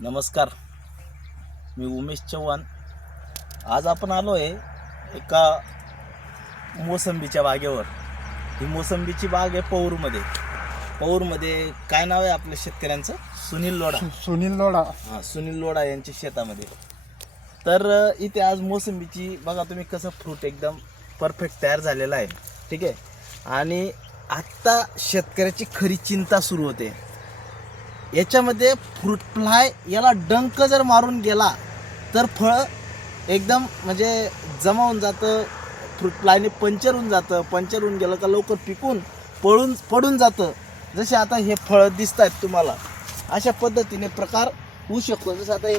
नमस्कार, मी उमेश चव्हाण. आज आपण आलो आहे एका मोसंबीच्या बागेवर. ही मोसंबीची बाग आहे पौरमध्ये. काय नाव आहे आपल्या शेतकऱ्यांचं? सुनील लोढा. सुनील लोढा यांच्या शेतामध्ये. तर इथे आज मोसंबीची बघा तुम्ही, कसं फ्रूट एकदम परफेक्ट तयार झालेला आहे. ठीक आहे. आणि आत्ता शेतकऱ्याची खरी चिंता सुरू होते. याच्यामध्ये फ्रूट फ्लाय याला डंक जर मारून गेला तर फळ एकदम म्हणजे जमा होऊन जातं. फ्रूट फ्लायने पंचर होऊन गेलं का लवकर पिकून पडून जातं. जसे आता हे फळं दिसत आहेत तुम्हाला, अशा पद्धतीने प्रकार होऊ शकतो. जसं आता हे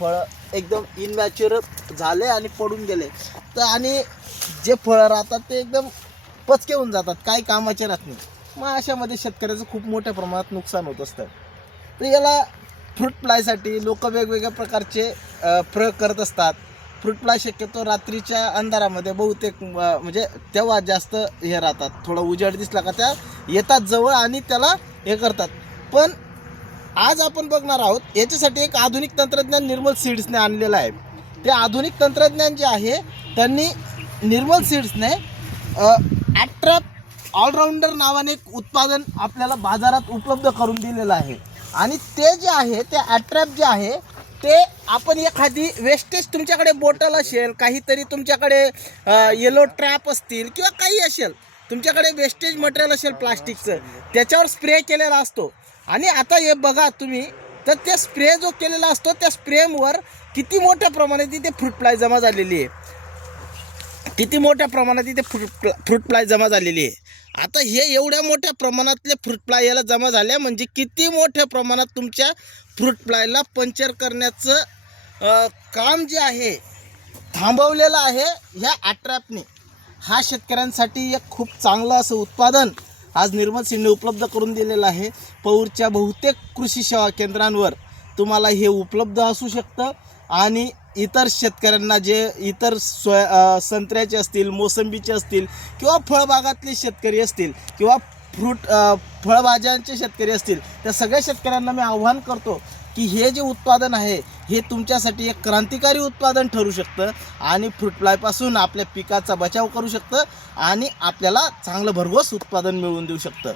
फळं एकदम इनमॅच्युअर झाले आणि पडून गेले तर, आणि जे फळं राहतात ते एकदम पचके होऊन जातात, काही कामाचे राहत नाही. मग अशामध्ये शेतकऱ्याचं खूप मोठ्या प्रमाणात नुकसान होत असतं. तर याला फ्रूट फ्लायसाठी लोक वेगवेगळ्या प्रकारचे प्रयोग करत असतात. फ्रूट फ्लाय शक्यतो रात्रीच्या अंधारामध्ये बहुतेक म्हणजे तेव्हा जास्त हे राहतात. थोडा उजेड दिसला का त्या येतात जवळ आणि त्याला हे करतात. पण आज आपण बघणार आहोत याच्यासाठी एक आधुनिक तंत्रज्ञान निर्मल सीड्सने आणलेलं आहे. ते आधुनिक तंत्रज्ञान जे आहे त्यांनी निर्मल सीड्सने ॲट्रॅप ऑलराऊंडर नावाने एक उत्पादन आपल्याला बाजारात उपलब्ध करून दिलेलं आहे. आणि ते जे आहे ते ॲट्रॅप जे आहे ते आपण एखादी वेस्टेज तुमच्याकडे बॉटल असेल, काहीतरी तुमच्याकडे येलो ट्रॅप असतील किंवा काही असेल, तुमच्याकडे वेस्टेज मटेरियल असेल प्लास्टिकचं, त्याच्यावर स्प्रे केलेला असतो. आणि आता हे बघा तुम्ही, तर ते स्प्रे जो केलेला असतो त्या स्प्रेवर किती मोठ्या प्रमाणात इथे फ्रूट फ्लाय जमा झालेली आहे. फ्रूट फ्लाय जमा झालेली आहे. आता हे एवढ्या मोठ्या प्रमाणातले फ्रूट फ्लाय याला जमा झाल्या म्हणजे किती मोठ्या प्रमाणात तुमच्या फ्रूट फ्लायला पंचर करण्याचं काम जे आहे थांबवलेलं आहे ह्या ॲट्रॅपने. हा शेतकऱ्यांसाठी एक खूप चांगलं असं उत्पादन आज निर्मल सीडने उपलब्ध करून दिलेलं आहे. पौरच्या बहुतेक कृषी सेवा केंद्रांवर तुम्हाला हे उपलब्ध असू शकतं. आणि इतर शेतकऱ्यांना जे इतर संत्र्याचे असतील, मोसंबीचे असतील किंवा फळबागातले शेतकरी असतील किंवा फळभाज्यांचे शेतकरी असतील, त्या सगळ्या शेतकऱ्यांना मी आव्हान करतो की हे जे उत्पादन आहे हे तुमच्यासाठी एक क्रांतिकारी उत्पादन ठरू शकतं आणि फ्रूट फ्लायपासून आपल्या पिकाचा बचाव करू शकतं आणि आपल्याला चांगलं भरघोस उत्पादन मिळवून देऊ शकतं.